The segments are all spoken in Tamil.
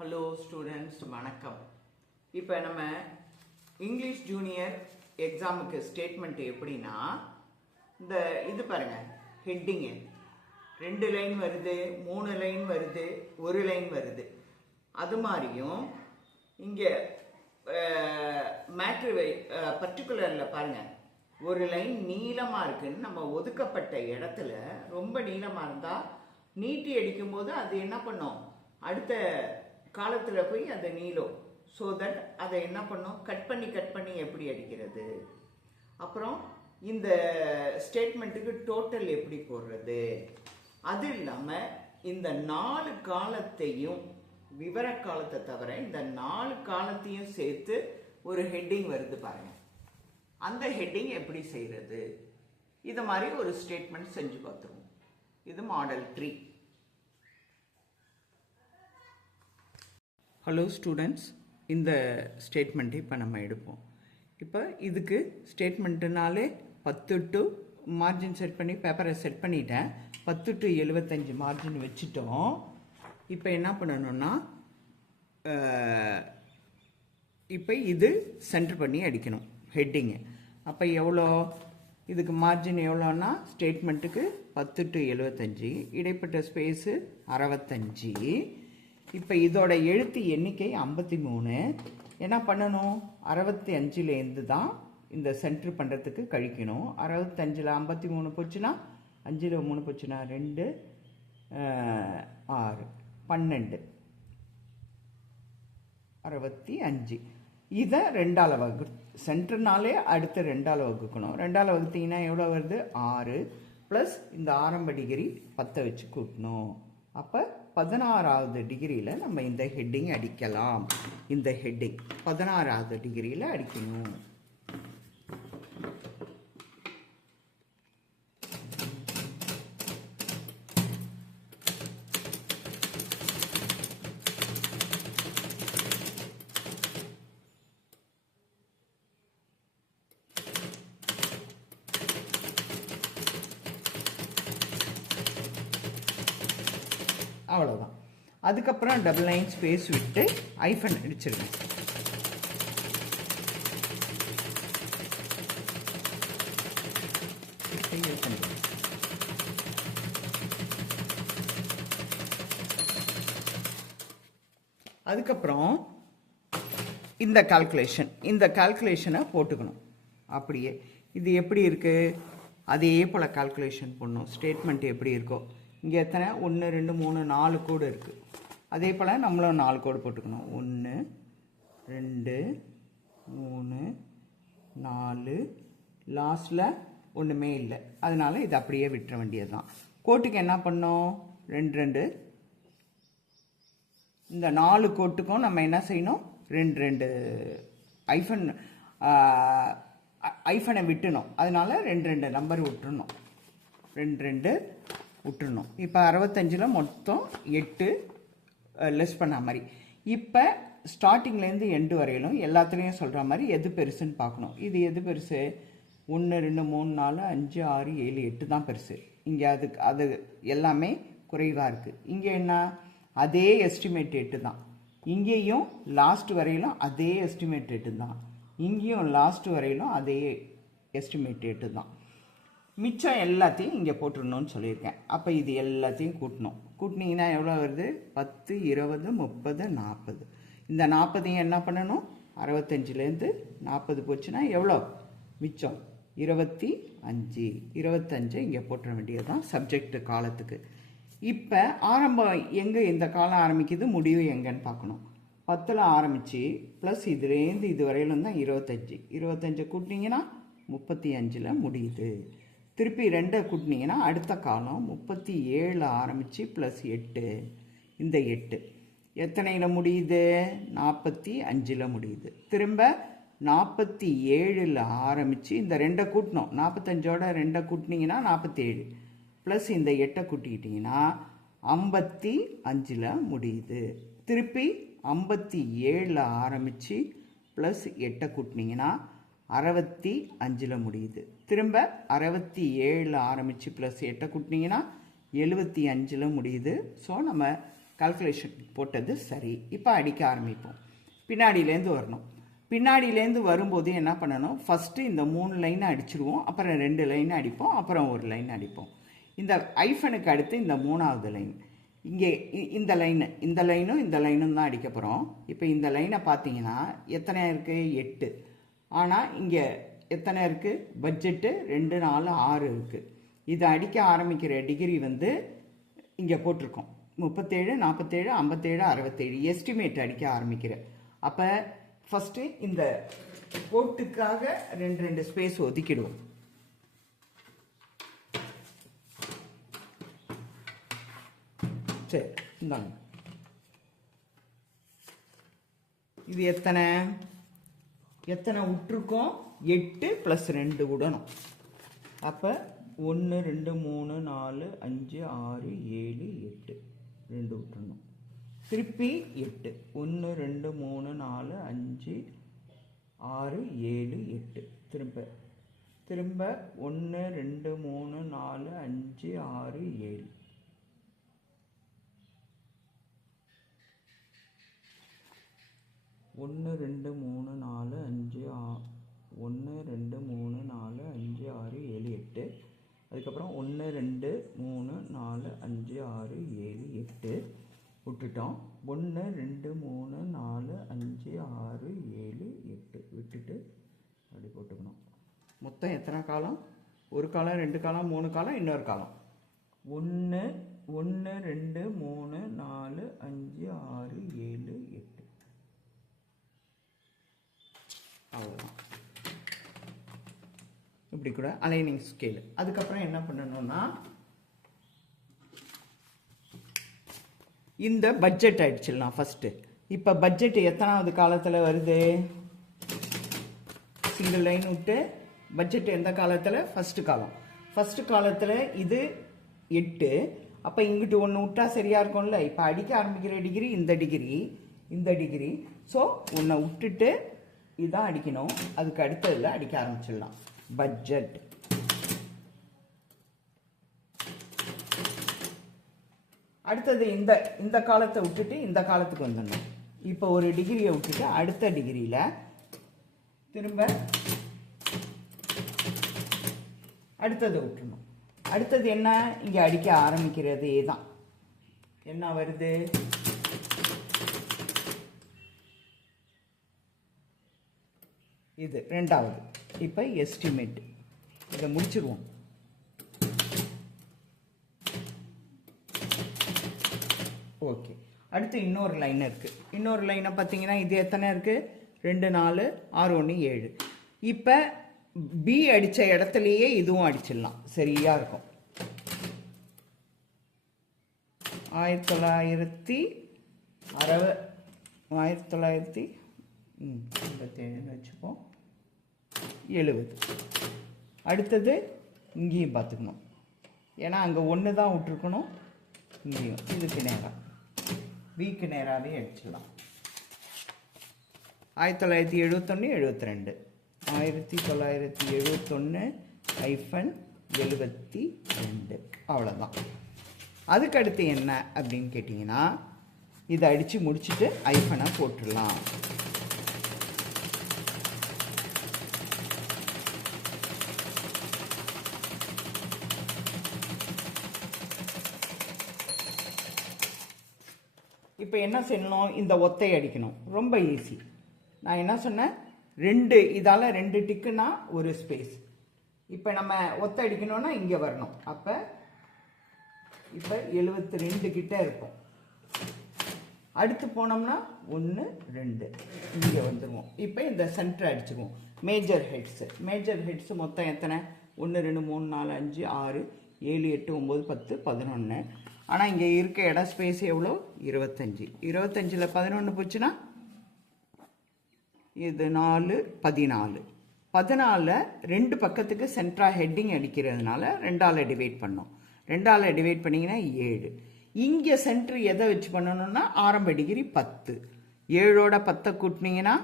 ஹலோ ஸ்டூடெண்ட்ஸ், வணக்கம். இப்போ நம்ம இங்கிலீஷ் ஜூனியர் எக்ஸாமுக்கு ஸ்டேட்மெண்ட் எப்படின்னா, இந்த இது பாருங்க, ஹெட்டிங்கு 2 லைன் வருது, 3 லைன் வருது, 1 லைன் வருது. அது மாதிரியும் இங்கே மேட்ரு பர்டிகுலரில் பாருங்க, ஒரு லைன் நீளமாக இருக்குன்னு நம்ம ஒதுக்கப்பட்ட இடத்துல ரொம்ப நீளமாக இருந்தால் நீட்டி அடிக்கும் போது அது என்ன பண்ணும், அடுத்த காலத்தில் போய் அது நீளும். ஸோ தட் அதை என்ன பண்ணும், கட் பண்ணி எப்படி அடிக்கிறது. அப்புறம் இந்த ஸ்டேட்மெண்ட்டுக்கு டோட்டல் எப்படி போடுறது. அது இல்லாமல் இந்த 4 காலத்தையும், விவர காலத்தை தவிர இந்த 4 காலத்தையும் சேர்த்து ஒரு ஹெட்டிங் வருது பாருங்க. அந்த ஹெட்டிங் எப்படி செய்கிறது, இது மாதிரி ஒரு ஸ்டேட்மெண்ட் செஞ்சு பார்த்துருவோம். இது மாடல் 3. ஹலோ ஸ்டூடெண்ட்ஸ், இந்த ஸ்டேட்மெண்ட்டை இப்போ நம்ம எடுப்போம். இப்போ இதுக்கு ஸ்டேட்மெண்ட்டுனாலே 10 to மார்ஜின் செட் பண்ணி பேப்பரை செட் பண்ணிட்டேன். 10 to 75 மார்ஜின் வச்சுட்டோம். இப்போ என்ன பண்ணணும்னா, இப்போ இது சென்டர் பண்ணி அடிக்கணும் ஹெட்டிங்கு. அப்போ எவ்வளோ, இதுக்கு மார்ஜின் எவ்வளோன்னா, ஸ்டேட்மெண்ட்டுக்கு 10 to 75, இடைப்பட்ட ஸ்பேஸு 65. இப்போ இதோட எழுத்து எண்ணிக்கை 53. என்ன பண்ணணும், 65லேருந்து தான் இந்த சென்ட்ரு பண்ணுறதுக்கு கழிக்கணும். 65ல் 53 போச்சுன்னா, 5ல் 3 போச்சுன்னா 2, 6, 12, 65. இதை 2ஆல் வகு, சென்டர்னாலே அடுத்து 2ஆல் வகுக்கணும். 2ஆல் வகுத்தீங்கன்னா எவ்வளோ வருது, 6 ப்ளஸ் இந்த ஆரம்ப டிகிரி 10 வச்சு கூட்டணும். அப்போ 16வது டிகிரியில் நம்ம இந்த ஹெட்டிங் அடிக்கலாம். இந்த ஹெட்டிங் 16வது டிகிரியில் அடிக்கணும். அவ்வளோதான். அதுக்கப்புறம் டபுள் லைன் ஸ்பேஸ் விட்டு ஐஃபன் அடிச்சிருங்க. அதுக்கப்புறம் இந்த கால்குலேஷனை போட்டுக்கணும். அப்படியே இது எப்படி இருக்குது, அதே போல் கால்குலேஷன் பண்ணணும். ஸ்டேட்மெண்ட் எப்படி இருக்கோ, இங்கே எத்தனை, 1 2 3 4 கோடு இருக்குது. அதே போல் நம்மளும் 4 கோடு போட்டுக்கணும். 1 2 3 4, லாஸ்டில் ஒன்றுமே இல்லை, அதனால் இது அப்படியே விட்டுற வேண்டியது தான். கோட்டுக்கு என்ன பண்ணோம், 2 2, இந்த 4 கோட்டுக்கும் நம்ம என்ன செய்யணும், 2 2 ஐஃபனை விட்டுணும். அதனால் 2 2 நம்பர் விட்டுறணும், 2 2 விட்டுறணும். இப்போ 65ல் மொத்தம் 8 லெஸ் பண்ண மாதிரி. இப்போ ஸ்டார்டிங்லேருந்து எண்டு வரையிலும் எல்லாத்துலேயும் சொல்கிற மாதிரி எது பெருசுன்னு பார்க்கணும். இது எது பெருசு, 1 2 3 4 5 6 7 8 தான் பெருசு. இங்கே அது எல்லாமே குறைவாக இருக்குது. இங்கே என்ன, அதே எஸ்டிமேட் 8 தான். இங்கேயும் லாஸ்ட் வரையிலும் அதே எஸ்டிமேட் 8 தான். இங்கேயும் லாஸ்ட் வரையிலும் அதே எஸ்டிமேட் 8 தான். மிச்சம் எல்லாத்தையும் இங்கே போட்டுடணும்னு சொல்லியிருக்கேன். அப்போ இது எல்லாத்தையும் கூட்டணும். கூட்டினீங்கன்னா எவ்வளோ வருது, 10 20 30 40. இந்த 40ஐயும் என்ன பண்ணணும், 65லேருந்து 40 போச்சுன்னா எவ்வளோ மிச்சம், 25. 25 இங்கே போட்டுற வேண்டியது தான் சப்ஜெக்ட் காலத்துக்கு. இப்போ ஆரம்பம் எங்கே, இந்த காலம் ஆரம்பிக்குது, முடிவு எங்கேன்னு பார்க்கணும். 10ல் ஆரம்பித்து ப்ளஸ் இதுலேருந்து இது வரையிலும் தான் 25. 25 கூட்டினீங்கன்னா 35ல் முடியுது. திருப்பி 2 கூட்டினீங்கன்னா அடுத்த காலம் 37 ஆரம்பித்து ப்ளஸ் 8, இந்த 8 எத்தனையில் முடியுது, 45ல் முடியுது. திரும்ப 47ல் ஆரம்பித்து இந்த 2 கூட்டணும். 45ஓட 2 கூட்டினீங்கன்னா 47 ப்ளஸ் இந்த 8 கூட்டிக்கிட்டிங்கன்னா 55ல் முடியுது. திருப்பி 57ல் ஆரம்பித்து ப்ளஸ் 8 கூட்டினீங்கன்னா 65ல் முடியுது. திரும்ப 67ல் ஆரம்பித்து ப்ளஸ் 8 கூட்டினீங்கன்னா 75ல் முடியுது. ஸோ நம்ம கால்குலேஷன் போட்டது சரி. இப்போ அடிக்க ஆரம்பிப்போம். பின்னாடியிலேருந்து வரணும். பின்னாடியிலேருந்து வரும்போது என்ன பண்ணணும், ஃபஸ்ட்டு இந்த 3 லைனை அடிச்சிடுவோம், அப்புறம் 2 லைனை அடிப்போம், அப்புறம் ஒரு லைன் அடிப்போம். இந்த ஐஃபனுக்கு அடுத்து இந்த 3வது லைன் இங்கே இந்த லைனும் இந்த லைனும் தான் அடிக்க போகிறோம். இப்போ இந்த லைனை பார்த்தீங்கன்னா எத்தனை இருக்குது, 8. ஆனால் இங்கே எத்தனை இருக்குது, பட்ஜெட்டு 2, 4, 6 இருக்குது. இதை அடிக்க ஆரம்பிக்கிற டிகிரி வந்து இங்கே போட்டிருக்கோம் 37, 47, 57, 67 எஸ்டிமேட் அடிக்க ஆரம்பிக்கிறேன். அப்போ ஃபஸ்ட்டு இந்த கோட்டுக்காக 2 ஸ்பேஸ் ஒதுக்கிடுவோம். சரி, இந்தாங்க. இது எத்தனை விட்டுருக்கோம், 8 + 2 விடணும். அப்போ 1, 2, 3, 4, 5, 6, 7, 8 2 விட்டுறணும். திருப்பி 8 1, 2, 3, 4, 5, 6, 7, 8 திரும்ப 1, 2, 3, 4, 5, 6, 7 1, 2, 3, 4, 5, 1, 2, 3, 4, 5, 6, 7, 8 அதுக்கப்புறம் 1, 2, 3, 4, 5, 6, 7, 8 விட்டுட்டோம். 1, 2, 3, 4, 5, 6, 7, 8 விட்டுட்டு அப்படி போட்டுக்கணும். மொத்தம் எத்தனை காலம், ஒரு காலம், 2 காலம், 3 காலம், இன்னொரு காலம். 1, 2, 3, 4, 5, 6, 7, 8 அவ்வளோதான். இப்படி கூட அலைனிங் ஸ்கேல். அதுக்கப்புறம் என்ன பண்ணணும்னா இந்த பட்ஜெட் ஆயிடுச்சுலாம் ஃபஸ்ட்டு. இப்போ பட்ஜெட் எத்தனாவது காலத்தில் வருது, சிங்கிள் லைன் விட்டு பட்ஜெட் எந்த காலத்தில், ஃபஸ்ட்டு காலத்தில் இது 8. அப்போ இங்கிட்டு ஒன்று விட்டா சரியாக இருக்கும்ல. இப்போ அடிக்க ஆரம்பிக்கிற டிகிரி இந்த டிகிரி. ஸோ ஒன்றை விட்டுட்டு இதான் அடிக்கணும். அதுக்கு அடுத்ததில் அடிக்க ஆரம்பிச்சிடலாம். பட்ஜெட் அடுத்தது இந்த காலத்தை விட்டுட்டு இந்த காலத்துக்கு வந்துடணும். இப்போ ஒரு டிகிரியை விட்டுட்டு அடுத்த டிகிரியில் திரும்ப அடுத்ததை விட்டுணும். அடுத்தது என்ன, இங்கே அடிக்க ஆரம்பிக்கிறதே தான். என்ன வருது, இது 2வது. இப்போ எஸ்டிமேட் இதை முடிச்சிருவோம். ஓகே, அடுத்து இன்னொரு லைன் இருக்குது. இன்னொரு லைனை பார்த்தீங்கன்னா இது எத்தனை இருக்குது, 2, 4, 6, 1, 7. இப்போ பி அடித்த இடத்துலையே இதுவும் அடிச்சிடலாம், சரியாக இருக்கும். 1957 வச்சுப்போம், 70. அடுத்தது இங்கேயும் பார்த்துக்கணும், ஏன்னா அங்கே 1 தான் விட்டுருக்கணும். இங்கேயும் இதுக்கு நேராக பிக்கு நேராகவே அடிச்சிடலாம். 1971 72 1971-72 அவ்வளோதான். அதுக்கடுத்து என்ன அப்படின்னு கேட்டிங்கன்னா, இதை அடித்து முடிச்சுட்டு ஐஃபனை போட்டுடலாம். இப்போ என்ன செய்யணும், இந்த ஒத்தை அடிக்கணும். ரொம்ப ஈஸி. நான் என்ன சொன்னேன், 2 இதால் 2 டிக்குன்னா ஒரு ஸ்பேஸ். இப்போ நம்ம ஒத்தை அடிக்கணும்னா இங்கே வரணும். அப்போ இப்போ 72 கிட்ட இருக்கும். அடுத்து போனோம்னா 1 2 இங்கே வந்துடுவோம். இப்போ இந்த சென்டர் அடிச்சுக்குவோம். மேஜர் ஹெட்ஸு மொத்தம் எத்தனை, 1 2 3 4 5 6 7 8 9 10 11. ஆனால் இங்கே இருக்க இடம் ஸ்பேஸ் எவ்வளோ, 25. 25ல் 11 போச்சுன்னா இது 4 14. 14ல் 2 பக்கத்துக்கு சென்ட்ரா ஹெட்டிங் அடிக்கிறதுனால 2ஆல் டிவைட் பண்ணோம். 2ஆல் டிவைட் பண்ணிங்கன்னா 7. இங்கே சென்ட்ரு எதை வச்சு பண்ணணும்னா ஆரம்ப டிகிரி 10. 7ஓட 10 கூட்டினீங்கன்னா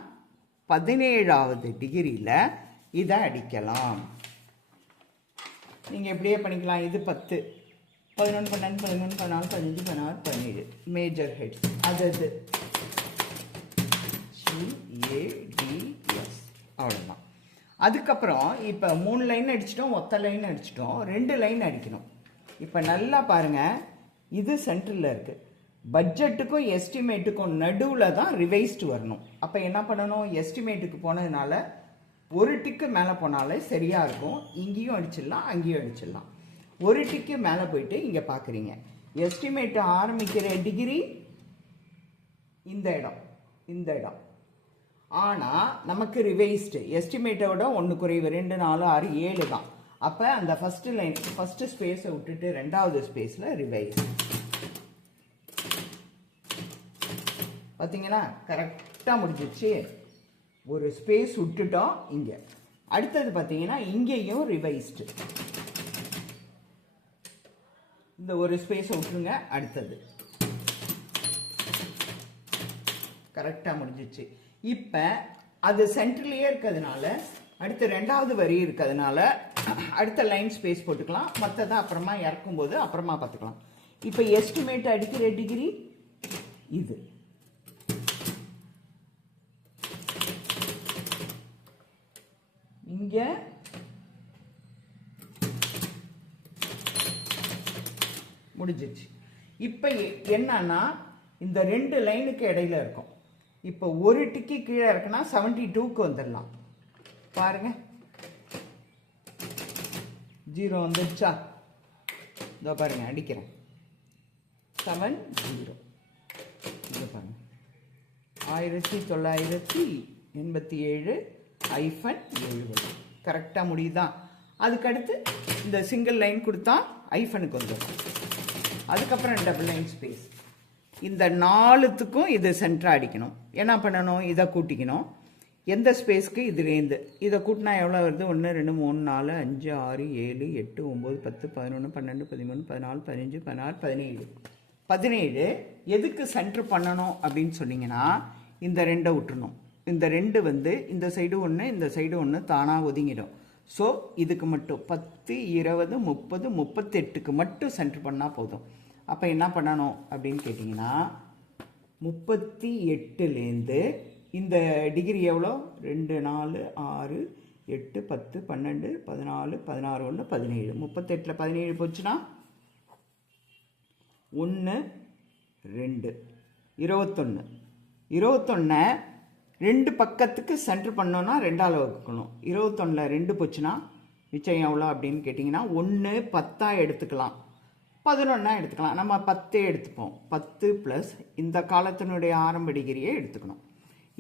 17வது டிகிரியில் இதை அடிக்கலாம். நீங்கள் எப்படியே பண்ணிக்கலாம். இது 10, 11, 12, 13, 14, 15, 16, 17 மேஜர் ஹெட்ஸ். அது CADS அவ்வளோதான். அதுக்கப்புறம் இப்போ 3 லைன் அடிச்சிட்டோம், ஒத்த லைன் அடிச்சிட்டோம், 2 லைன் அடிக்கணும். இப்போ நல்லா பாருங்கள், இது சென்டரில் இருக்குது. பட்ஜெட்டுக்கும் எஸ்டிமேட்டுக்கும் நடுவில் தான் ரிவைஸ்டு வரணும். அப்போ என்ன பண்ணணும், எஸ்டிமேட்டுக்கு போனதுனால ஒரு டிக்கு மேலே போனாலே சரியாக இருக்கும். இங்கேயும் அடிச்சிடலாம், அங்கேயும் அடிச்சிடலாம். ஒரு டிக்கு மேலே போயிட்டு இங்கே பார்க்குறீங்க, எஸ்டிமேட் ஆரம்பிக்கிற டிகிரி இந்த இடம், இந்த இடம். ஆனால் நமக்கு ரிவைஸ்டு எஸ்டிமேட்டோட 1 குறைவு, 2, 4, 6, 7 தான். அப்போ அந்த ஃபஸ்ட்டு லைன், ஃபஸ்ட்டு ஸ்பேஸை விட்டுட்டு 2வது ஸ்பேஸில் ரிவைஸ். பார்த்தீங்கன்னா கரெக்டாக முடிஞ்சிச்சு. ஒரு ஸ்பேஸ் விட்டுட்டோம் இங்கே. அடுத்தது பார்த்தீங்கன்னா இங்கேயும் ரிவைஸ்டு. இந்த ஒரு ஸ்பேஸை விட்டுருங்க. அடுத்தது கரெக்டாக முடிஞ்சிச்சு. இப்போ அது சென்டர்லேயே இருக்கிறதுனால அடுத்து 2வது வரி இருக்கிறதுனால அடுத்த லைன் ஸ்பேஸ் போட்டுக்கலாம். மற்றதை அப்புறமா இறக்கும்போது அப்புறமா பார்த்துக்கலாம். இப்போ எஸ்டிமேட் அடிக்கிற டிகிரி இது. இங்கே முடிஞ்சிச்சு. இப்போ என்னன்னா இந்த 2 லைனுக்கு இடையில இருக்கும். இப்போ ஒரு டிக்கி கீழே இருக்குன்னா 72க்கு வந்துடலாம். பாருங்க, 0 வந்துடுச்சா? இதோ பாருங்க, அடிக்கிறேன். 70 இதோ பாருங்க, 1987 -70 கரெக்டாக முடியுதா? அதுக்கடுத்து இந்த சிங்கிள் லைன் கொடுத்தா ஐஃபனுக்கு வந்துடும். அதுக்கப்புறம் டபுள் லைன் ஸ்பேஸ். இந்த 4த்துக்கும் இது சென்டராக அடிக்கணும். என்ன பண்ணணும், இதை கூட்டிக்கணும். எந்த ஸ்பேஸ்க்கு இதுலேருந்து இதை கூட்டினா எவ்வளோ வருது? 1, 2, 3, 4, 5, 6, 7, 8, 9, 10, 11, 12, 13, 14, 15, 16, 17. 17 எதுக்கு சென்டர் பண்ணணும் அப்படின்னு சொன்னீங்கன்னா, இந்த 2 விட்டுணும். இந்த 2 வந்து இந்த சைடு 1, இந்த சைடு 1 தானாக ஒதுங்கிடும். ஸோ இதுக்கு மட்டும் 10, 20, 30, 38க்கு மட்டும் சென்டர் பண்ணால் போதும். அப்போ என்ன பண்ணணும் அப்படின்னு கேட்டிங்கன்னா, 38லேருந்து இந்த டிகிரி எவ்வளோ? 2, 4, 6, 8, 10, 12, 14, 16, 1, 17. 38ல் 17 போச்சுன்னா 1, 2, 21. 21 2 பக்கத்துக்கு சென்டர் பண்ணோன்னா 2ஆல் வகுக்கணும். 21ல் 2 போச்சுன்னா மிச்சம் எவ்வளோ அப்படின்னு கேட்டிங்கன்னா, 1 10 எடுத்துக்கலாம், 11 எடுத்துக்கலாம். நம்ம 10 எடுத்துப்போம். 10 + இந்த காலத்தினுடைய ஆரம்ப டிகிரியை எடுத்துக்கணும்.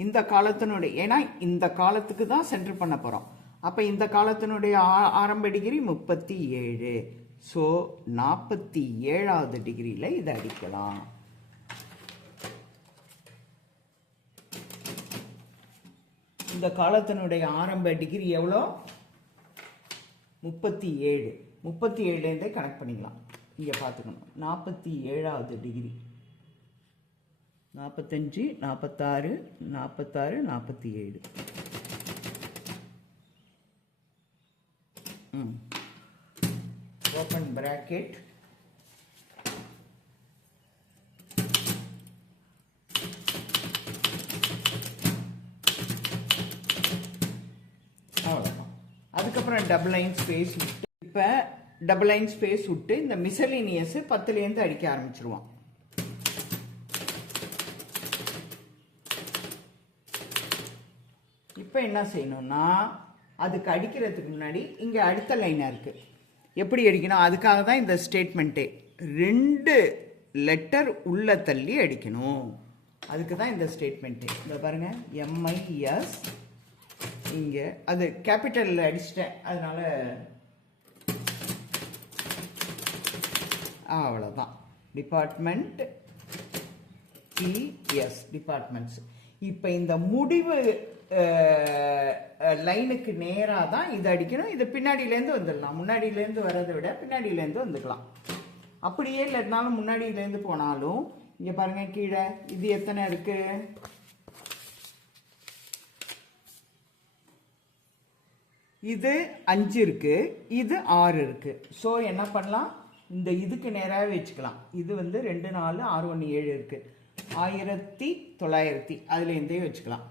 இந்த காலத்தினுடைய, ஏன்னா இந்த காலத்துக்கு தான் சென்டர் பண்ண போகிறோம். அப்போ இந்த காலத்தினுடைய ஆரம்ப டிகிரி 37. ஸோ 47வது டிகிரியில் இதை அடிக்கலாம். இந்த காலத்தினுடைய ஆரம்ப டிகிரி எவ்வளோ? 37. 37லேருந்தே கனெக்ட் பண்ணிக்கலாம். இங்கே பார்த்துக்கணும், 47வது டிகிரி. 45, 46, 46, 47. Open bracket. அவ்வளோதான். அதுக்கப்புறம் டபுள் லைன் ஸ்பேஸ் விட்டு, இப்போ டபுள் லைன் ஸ்பேஸ் விட்டு இந்த மிசலினியஸ் 10லேருந்து அடிக்க ஆரம்பிச்சிருவான். இப்போ என்ன செய்யணும்னா, அதுக்கு அடிக்கிறதுக்கு முன்னாடி இங்கே அடுத்த லைனாக இருக்குது. எப்படி அடிக்கணும்? அதுக்காக தான் இந்த ஸ்டேட்மெண்ட்டே. 2 லெட்டர் உள்ள தள்ளி அடிக்கணும். அதுக்கு தான் இந்த ஸ்டேட்மெண்ட்டே. இந்த பாருங்கள், MIS இங்கே அது கேபிட்டலில் அடிச்சிட்டேன், அதனால அவ்வளோதான். Department PS departments. இப்போ இந்த முடிவு லைனுக்கு நேராக தான் இது அடிக்கணும். இது பின்னாடியிலேருந்து வந்துடலாம். முன்னாடியிலேருந்து வர்றதை விட பின்னாடியிலேருந்து வந்துக்கலாம். அப்படியே இல்லைனாலும் முன்னாடியிலேருந்து போனாலும் இங்கே பாருங்கள், கீழே இது எத்தனை இருக்குது? இது 5 இருக்குது, இது 6 இருக்குது. ஸோ என்ன பண்ணலாம், இந்த இதுக்கு நேராகவே வச்சுக்கலாம். இது வந்து 2 4 6 1 7 இருக்குது. 1900 அதுலேருந்தே வச்சுக்கலாம்.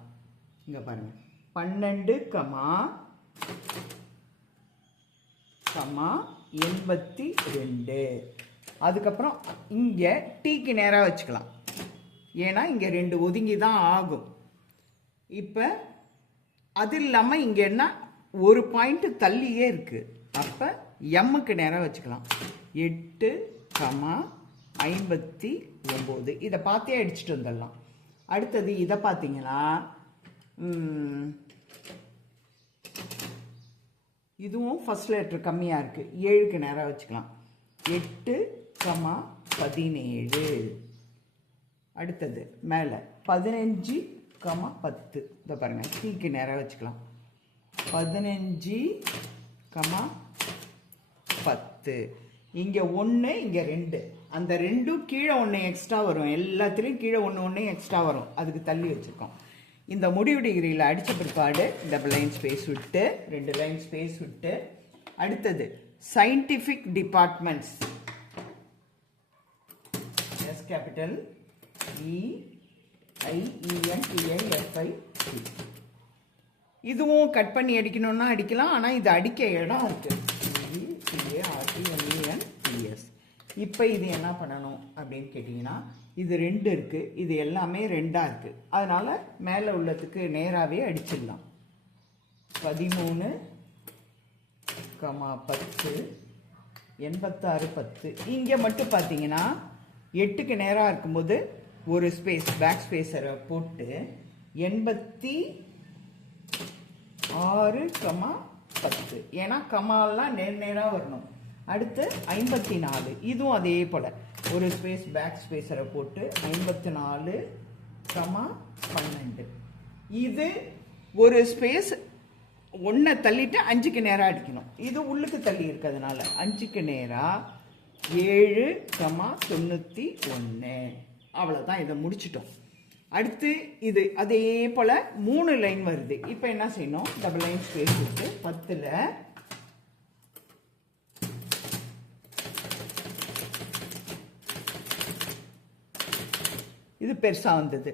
இங்கே பாருங்கள் 12, 82. அதுக்கப்புறம் இங்கே டீக்கு நேராக வச்சுக்கலாம். ஏன்னா இங்கே 2 ஒதுங்கி தான் ஆகும். இப்போ அது இல்லாமல் இங்கே என்ன ஒரு பாயிண்ட் தள்ளியே இருக்குது. அப்போ எம்முக்கு நேராக வச்சுக்கலாம். 8, 59. இதை பார்த்தே அடிச்சுட்டு வந்துடலாம். அடுத்தது இதை பார்த்தீங்கன்னா இதுவும் ஃபர்ஸ்ட் லெட்டர் கம்மியாக இருக்குது. 7க்கு நேராக வச்சுக்கலாம். 8, 17. அடுத்தது மேலே 15, 10. இதை பாருங்கள் டீக்கு நேராக வச்சுக்கலாம். 15, 10. இங்கே 1 இங்கே 2. அந்த 2 கீழே 1 எக்ஸ்ட்ரா வரும். எல்லாத்துலேயும் கீழே 1 எக்ஸ்ட்ரா வரும். அதுக்கு தள்ளி வச்சுருக்கோம். இந்த முடிவு டிகிரியில் அடித்த பிற்பாடு டபுள் லைன் ஸ்பேஸ் விட்டு 2 லைன் ஸ்பேஸ் விட்டு அடுத்தது scientific departments S capital EIENTIFI. இதுவும் கட் பண்ணி அடிக்கணும்னா அடிக்கலாம். ஆனால் இது அடிக்க இடம் இருக்குது. EARTMENTS. இப்போ இது என்ன பண்ணணும் அப்படின்னு கேட்டிங்கன்னா இது 2 இருக்குது. இது எல்லாமே 2ஆக இருக்குது. அதனால் மேலே உள்ளதுக்கு நேராகவே அடிச்சிடலாம். 13, 10, 86, 10. இங்கே மட்டும் பார்த்தீங்கன்னா 8க்கு நேராக இருக்கும்போது ஒரு ஸ்பேஸ் பேக் ஸ்பேஸரை போட்டு 86, 10. ஏன்னா கமாலாம் நேராக வரணும். அடுத்து 54. இதுவும் அதே போல் ஒரு ஸ்பேஸ் பேக் ஸ்பேஸரை போட்டு 54, 12. இது ஒரு ஸ்பேஸ் 1 தள்ளிட்டு 5க்கு நேராக அடிக்கணும். இது உள்ளுக்கு தள்ளி இருக்கிறதுனால 5க்கு நேராக 7, 91. அவ்வளோதான். இதை முடிச்சிட்டோம். அடுத்து இது அதே போல் 3 லைன் வருது. இப்போ என்ன செய்யணும்? டபுள் லைன் ஸ்பேஸ் விட்டு 10ல் இது பெருசாக வந்தது.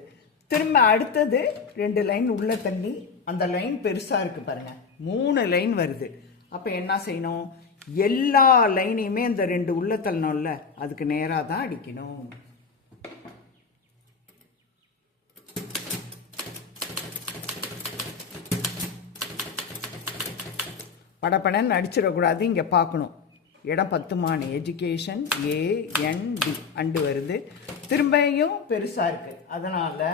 திரும்ப அடுத்தது 2 லைன் உள்ள தண்ணி அந்த லைன் பெருசாக இருக்குது பாருங்கள். 3 லைன் வருது. அப்போ என்ன செய்யணும்? எல்லா லைனையுமே இந்த 2 உள்ள தள்ளணும்ல அதுக்கு நேராக தான் அடிக்கணும். படப்படன்னு அடிச்சிடக்கூடாது. இங்கே பார்க்கணும் இடம் 10 எஜுகேஷன் AND அண்டு வருது. திரும்பியும் பெருசாக இருக்குது. அதனால்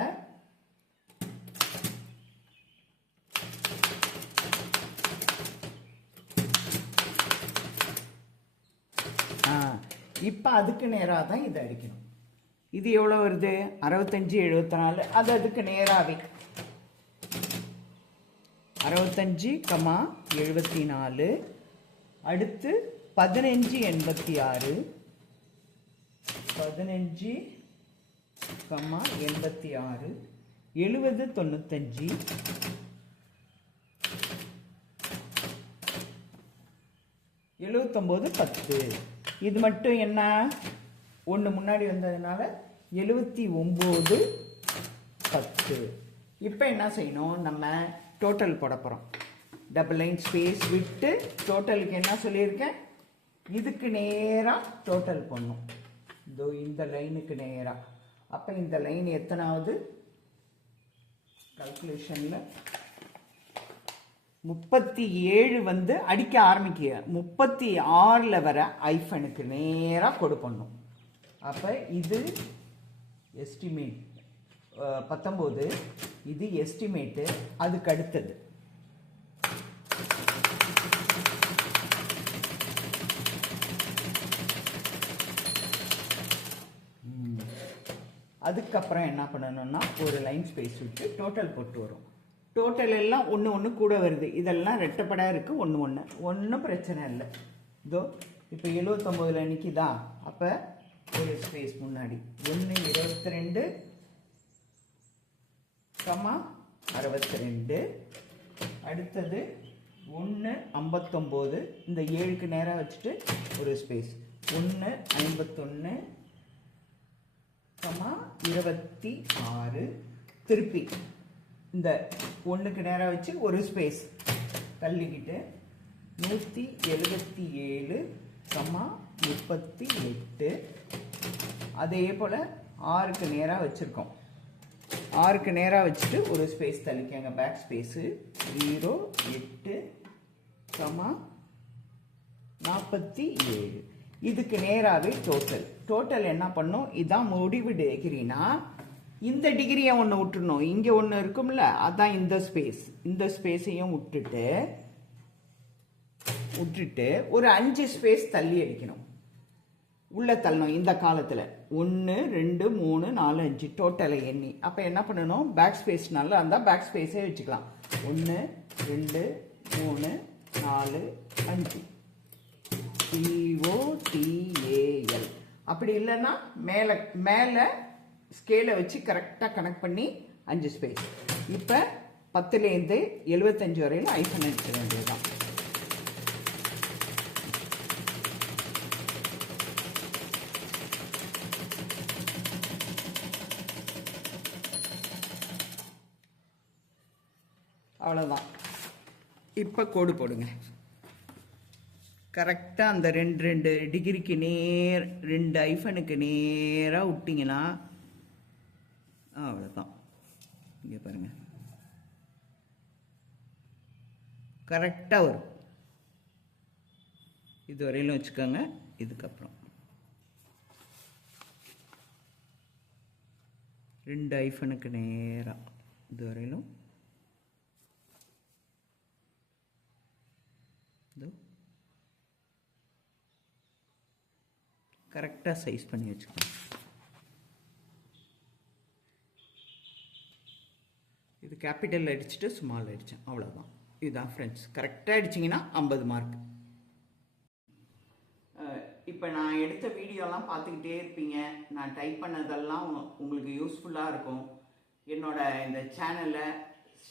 இப்போ அதுக்கு நேராக தான் இதை அடிக்கணும். இது எவ்வளோ வருது? 65, 74. அது அதுக்கு நேராகவே 65, 74. அடுத்து 15, 86. 15, 86. 70, 95. 79, 10. இது மட்டும் என்ன? 1 முன்னாடி வந்ததுனால 79, 10. இப்போ என்ன செய்யணும்? நம்ம டோட்டல் போட போகிறோம். டபுள் லைன் ஸ்பேஸ் விட்டு டோட்டலுக்கு என்ன சொல்லியிருக்கேன்? இதுக்கு நேராக டோட்டல் பண்ணணும். இதோ இந்த லைனுக்கு நேராக. அப்போ இந்த லைன் எத்தனாவது? கால்குலேஷனில் 37 வந்து அடிக்க ஆரம்பிக்க 36ல் வர ஐஃபனுக்கு நேராக கொடு பண்ணும். அப்போ இது எஸ்டிமேட் 19. இது எஸ்டிமேட்டு. அதுக்கு அடுத்தது அதுக்கப்புறம் என்ன பண்ணணும்னா ஒரு லைன் ஸ்பேஸ் விட்டு டோட்டல் போட்டு வரும். டோட்டல் எல்லாம் 1 1 கூட வருது. இதெல்லாம் ரெட்டப்படாக இருக்குது. 1 1 ஒன்றும் பிரச்சனை இல்லை. இதோ இப்போ 79ல் நிற்கிதா? அப்போ ஒரு ஸ்பேஸ் முன்னாடி 1 22, 62. அடுத்தது 1 59. இந்த 7க்கு நேராக வச்சுட்டு ஒரு ஸ்பேஸ் 151, 26 திருப்பி இந்த 1க்கு நேராக வச்சு ஒரு ஸ்பேஸ் தள்ளிக்கிட்டு 177, 38 அதே போல் 6க்கு நேராக வச்சுருக்கோம். 6க்கு நேராக வச்சுட்டு ஒரு ஸ்பேஸ் தள்ளிக்கங்க, பேக் ஸ்பேஸு 0, 8, 47. இதுக்கு நேராகவே டோட்டல் என்ன பண்ணும், இதான் முடிவு டிகிரினா இந்த டிகிரியை ஒன்று விட்டுருணும். இங்கே ஒன்று இருக்கும்ல, அதான் இந்த ஸ்பேஸையும் விட்டுட்டு ஒரு 5 ஸ்பேஸ் தள்ளி அடிக்கணும், உள்ள தள்ளணும். இந்த காலத்தில் 1, 2, 3, 4, 5 டோட்டலை எண்ணி அப்போ என்ன பண்ணணும், பேக் ஸ்பேஸ் நல்லா இருந்தால் பேக் ஸ்பேஸே வச்சுக்கலாம். 1, 2, 3, 4, 5 COTAL. அப்படி இல்லைன்னா மேலே ஸ்கேலை வச்சு கரெக்டாக கனெக்ட் பண்ணி 5 ஸ்பேஸ். இப்போ 10லேருந்து 75 வரையில் ஐஃபன் எடுக்க வேண்டியதுதான். அவ்வளோதான். இப்போ கோடு போடுங்க. கரெக்டாக அந்த 2 டிகிரிக்கு 2 ஐஃபனுக்கு நேராக விட்டிங்கன்னா அவ்வளோதான். இங்கே பாருங்கள், கரெக்டாக வரும். இது வரையிலும் வச்சுக்கோங்க. இதுக்கப்புறம் 2 ஐஃபனுக்கு நேராக இது வரையிலும் கரெக்டாக சைஸ் பண்ணி வச்சுக்கணும். இது கேபிட்டல் அடிச்சுட்டு ஸ்மால் அடித்தேன், அவ்வளோதான். இதுதான் ஃப்ரெண்ட்ஸ். கரெக்டாக அடிச்சிங்கன்னா 50 மார்க். இப்போ நான் எடுத்த வீடியோலாம் பார்த்துக்கிட்டே இருப்பீங்க. நான் டைப் பண்ணதெல்லாம் உங்களுக்கு யூஸ்ஃபுல்லாக இருக்கும். என்னோட இந்த சேனலை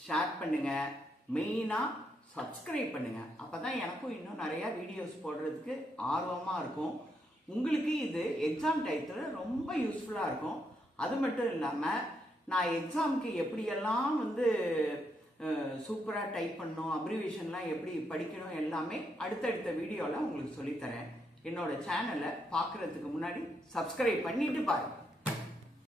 ஷேர் பண்ணுங்கள், மெயினாக சப்ஸ்கிரைப் பண்ணுங்கள். அப்போ தான் எனக்கும் இன்னும் நிறையா வீடியோஸ் போடுறதுக்கு ஆர்வமாக இருக்கும். உங்களுக்கு இது எக்ஸாம் டயத்தில் ரொம்ப யூஸ்ஃபுல்லாக இருக்கும். அது மட்டும் இல்லாமல் நான் எக்ஸாமுக்கு எப்படியெல்லாம் சூப்பராக டைப் பண்ணணும், அப்ரிவேஷன்லாம் எப்படி படிக்கணும் எல்லாமே அடுத்தடுத்த வீடியோவில் உங்களுக்கு சொல்லித்தரேன். என்னோட சேனலை பார்க்குறதுக்கு முன்னாடி சப்ஸ்கிரைப் பண்ணிட்டு பாருங்கள்.